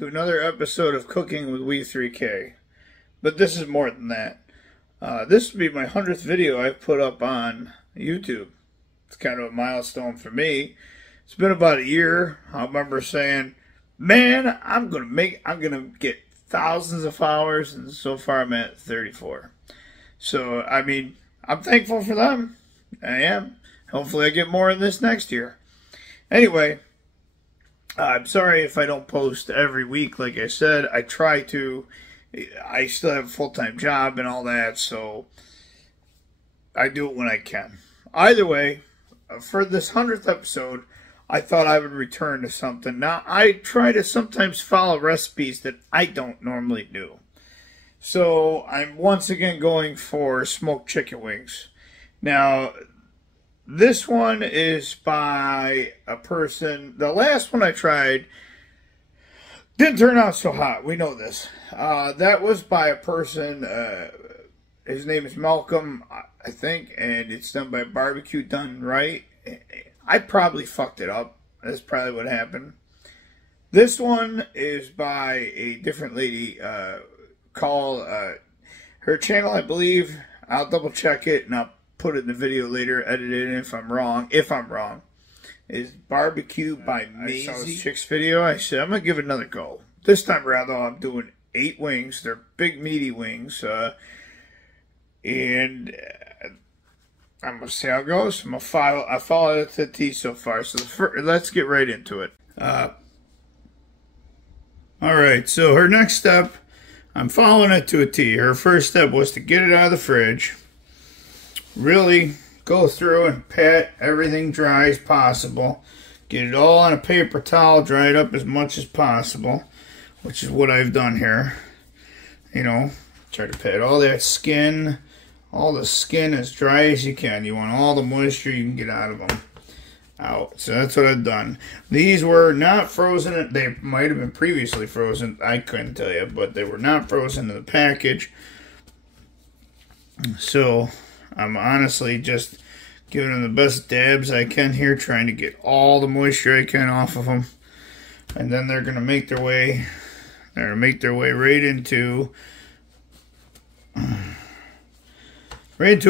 to another episode of Cooking with Weve3K. But this is more than that. This will be my 100th video I've put up on YouTube. It's kind of a milestone for me. It's been about a year. I remember saying, man, I'm gonna get thousands of followers, and so far I'm at 34. So, I mean, I'm thankful for them. I am. Hopefully I get more of this next year. Anyway, I'm sorry if I don't post every week. Like I said, I try to. I still have a full-time job and all that, so I do it when I can. Either way, for this 100th episode, I thought I would return to something. Now, I try to sometimes follow recipes that I don't normally do. So, I'm once again going for smoked chicken wings. Now, this one is by a person. The last one I tried didn't turn out so hot. We know this. That was by a person. His name is Malcolm, I think, and it's done by Barbecue Done Right. I probably fucked it up. That's probably what happened. This one is by a different lady. Called her channel, I believe. I'll double check it and I'll put it in the video later, edit it in if I'm wrong. If I'm wrong, is Barbecue by MAZIE. I saw this chick's video. I said, I'm going to give it another go. This time around, though, I'm doing 8 wings. They're big, meaty wings. And I'm going to see how it goes. I followed it to the T so far. So let's get right into it. Alright, so her next step, I'm following it to a T. Her first step was to get it out of the fridge. Really go through and pat everything dry as possible. Get it all on a paper towel, dry it up as much as possible, which is what I've done here. You know, try to pat all that skin, all the skin as dry as you can. You want all the moisture you can get out of them out. So that's what I've done. These were not frozen. They might have been previously frozen. I couldn't tell you, but they were not frozen in the package. So I'm honestly just giving them the best dabs I can here, trying to get all the moisture I can off of them. And then they're gonna make their way. They're gonna make their way right into a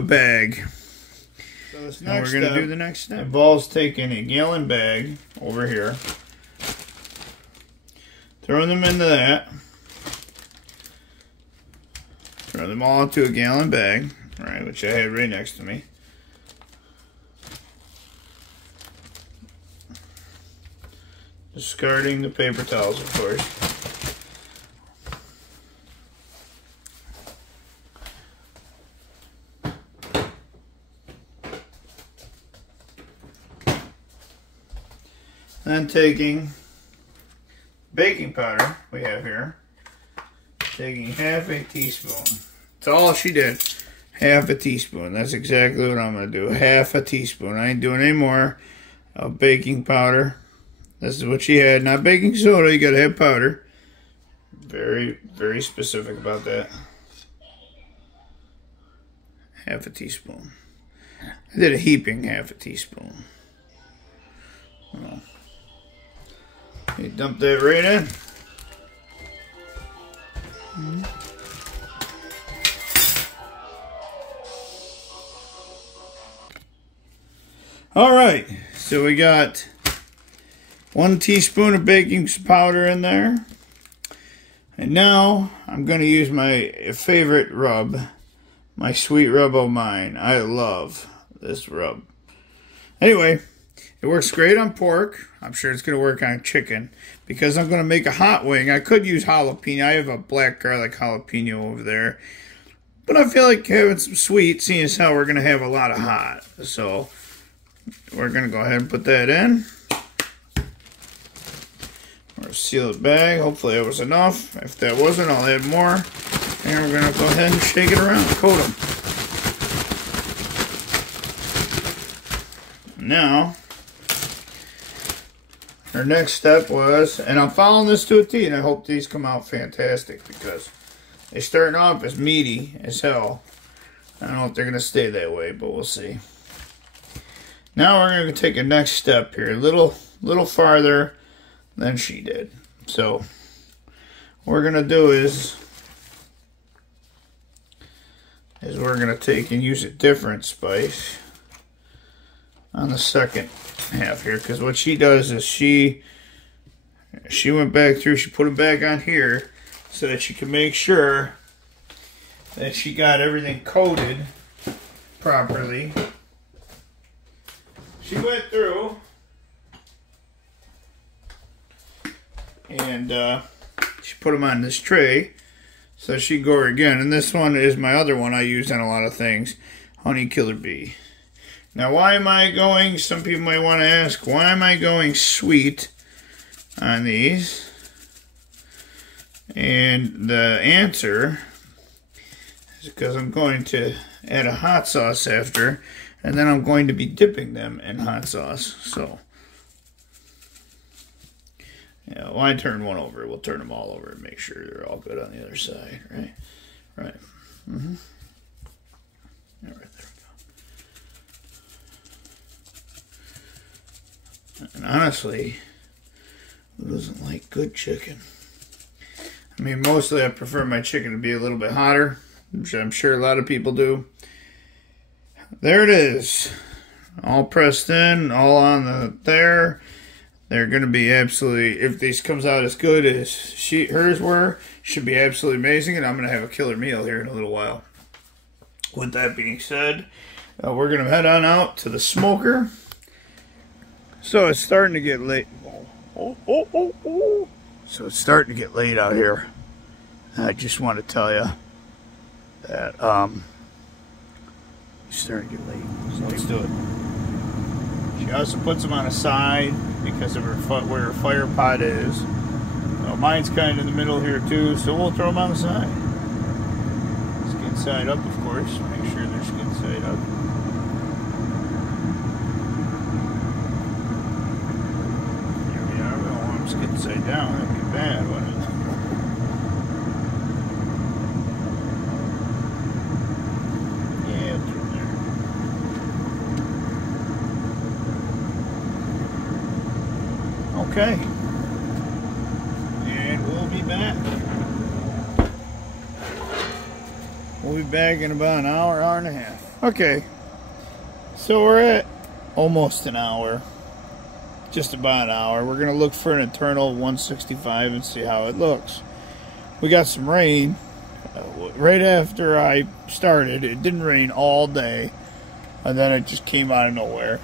bag. So this next we're gonna do the next step. Involves taking a gallon bag over here, throwing them into that, throw them all into a gallon bag. Right, which I had right next to me. Discarding the paper towels, of course. Then taking baking powder we have here, taking half a teaspoon. That's all she did. Half a teaspoon. That's exactly what I'm going to do. Half a teaspoon. I ain't doing any more of baking powder. This is what she had. Not baking soda. You got to have powder. Very, very specific about that. Half a teaspoon. I did a heaping half a teaspoon. Well, you dump that right in. Alright, so we got 1 teaspoon of baking powder in there. And now I'm going to use my favorite rub, my sweet rub of mine. I love this rub. Anyway, it works great on pork. I'm sure it's going to work on chicken. Because I'm going to make a hot wing. I could use jalapeno. I have a black garlic jalapeno over there. But I feel like having some sweet, seeing as how we're going to have a lot of hot. So we're going to go ahead and put that in. We're going to seal the bag. Hopefully that was enough. If that wasn't, I'll add more. And we're going to go ahead and shake it around. Coat them. Now, our next step was, and I'm following this to a T, and I hope these come out fantastic because they're starting off as meaty as hell. I don't know if they're going to stay that way, but we'll see. Now we're going to take a next step here, a little farther than she did. So what we're gonna do is we're gonna take and use a different spice on the second half here, because what she does is she went back through, she put it back on here so that she can make sure that she got everything coated properly. She went through and she put them on this tray so she can go again. And this one is my other one I use on a lot of things, Honey Killer Bee. Now, why am I going, some people might want to ask, why am I going sweet on these? And the answer is because I'm going to add a hot sauce after, and then I'm going to be dipping them in hot sauce. So, yeah, why turn one over? We'll turn them all over and make sure they're all good on the other side, right? Right. Mm-hmm. All right, there we go. And honestly, who doesn't like good chicken? I mean, mostly I prefer my chicken to be a little bit hotter, which I'm sure a lot of people do. There it is. All pressed in, all on the there. They're going to be absolutely, if this comes out as good as hers were, should be absolutely amazing, and I'm going to have a killer meal here in a little while. With that being said, we're going to head on out to the smoker. So it's starting to get late. So it's starting to get late out here. I just want to tell you that it's starting to get late. So let's do it. She also puts them on a side because of where her fire pot is. So mine's kind of in the middle here too, so we'll throw them on the side. Skin side up, of course. Make sure they're skin side up. Here we are. We don't want them skin side down. That'd be bad, wouldn't it? Yeah, through there. Okay. And we'll be back. We'll be back in about an hour, hour and a half. Okay. So we're at almost an hour. Just about an hour. We're going to look for an internal 165 and see how it looks. We got some rain. Right after I started, it didn't rain all day. And then it just came out of nowhere.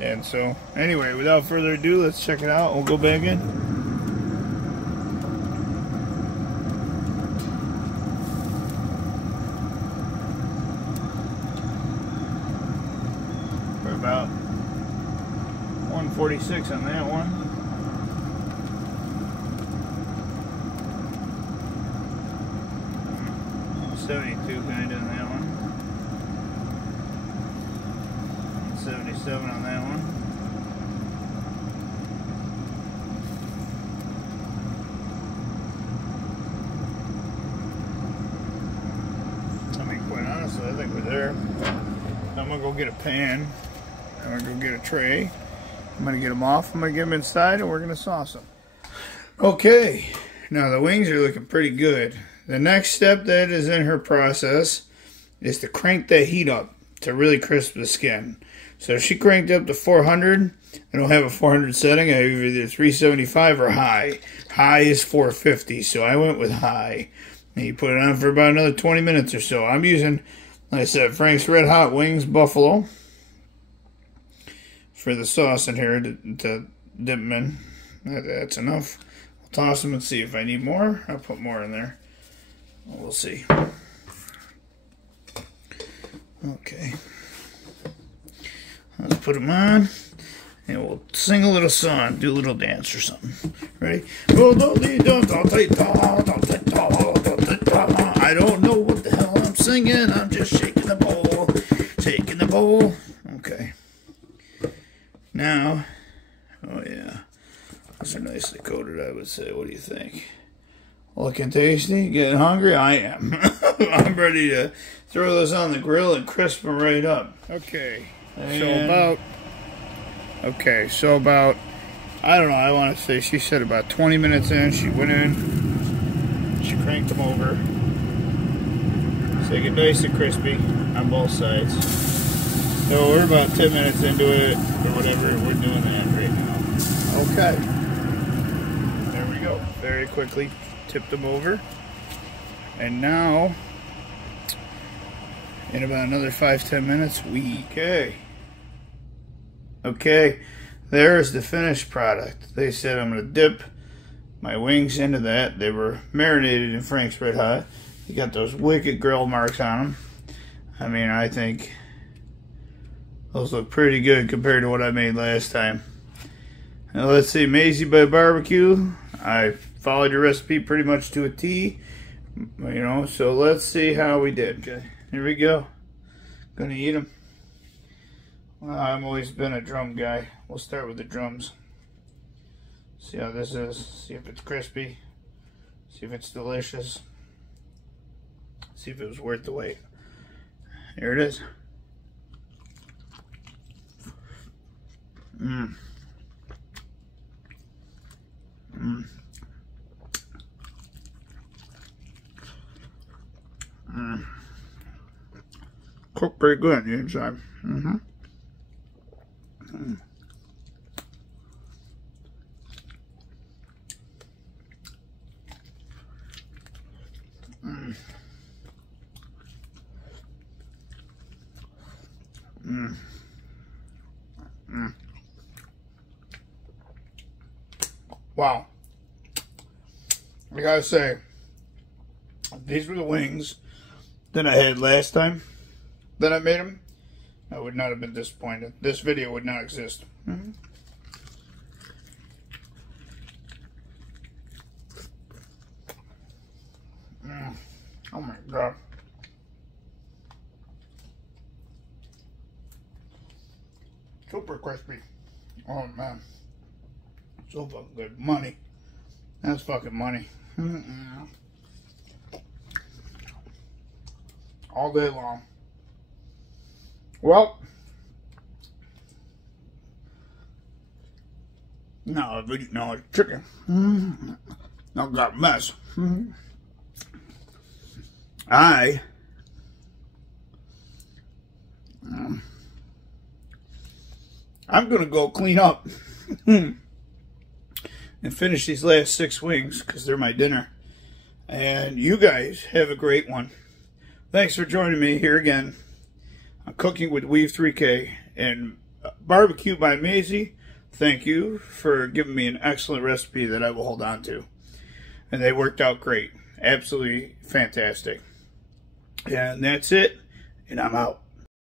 And so, anyway, without further ado, let's check it out. We'll go back in. We're about 146 on that one. Mm, 72 kind of on that one. 77 on that one. I mean, quite honestly, I think we're there. I'm gonna go get a pan. I'm gonna go get a tray. I'm gonna get them off. I'm gonna get them inside, and we're gonna sauce them. Okay, now the wings are looking pretty good. The next step that is in her process is to crank that heat up to really crisp the skin. So she cranked up to 400. I don't have a 400 setting. I have either 375 or high. High is 450, so I went with high. And you put it on for about another 20 minutes or so. I'm using, like I said, Frank's Red Hot Wings Buffalo for the sauce in here to dip them in. That's enough. I'll toss them and see if I need more. I'll put more in there. We'll see. Okay. Let's put them on, and we'll sing a little song, do a little dance or something. Ready? I don't know what the hell I'm singing. I'm just shaking the bowl, shaking the bowl. Okay. Now, oh yeah, those are nicely coated, I would say. What do you think? Looking tasty? Getting hungry? I am. I'm ready to throw this on the grill and crisp them right up. Okay. So about, I don't know, I want to say, she said about 20 minutes in, she went in, cranked them over so they get nice and crispy on both sides. So we're about 10 minutes into it, or whatever. We're doing that right now. Okay. There we go. Very quickly tipped them over. And now, in about another 5-10 minutes, Okay, there's the finished product. They said I'm going to dip my wings into that. They were marinated in Frank's Red Hot. You got those wicked grill marks on them. I mean, I think those look pretty good compared to what I made last time. Now let's see, MAZIE by Barbecue. I followed your recipe pretty much to a T. You know, so let's see how we did. Okay, here we go. Gonna eat them. Well, I've always been a drum guy. We'll start with the drums. See how this is. See if it's crispy. See if it's delicious. See if it was worth the wait. Here it is. Mmm. Mmm. Mmm. Cooked pretty good on the inside. Mm-hmm. Mm. Mm. Mm. Mm. Wow. I gotta say, these were the wings that I had last time that I made them. I would not have been disappointed. This video would not exist. Mm-hmm. Oh my god. Super crispy. Oh man. So fucking good. Money. That's fucking money. All day long. Well, now I've eaten all the chicken. Now I've got a mess. I'm gonna go clean up and finish these last 6 wings because they're my dinner. And you guys have a great one. Thanks for joining me here again. I'm cooking with Weve3K and Barbecue by MAZIE. Thank you for giving me an excellent recipe that I will hold on to. And they worked out great. Absolutely fantastic. And that's it. And I'm out.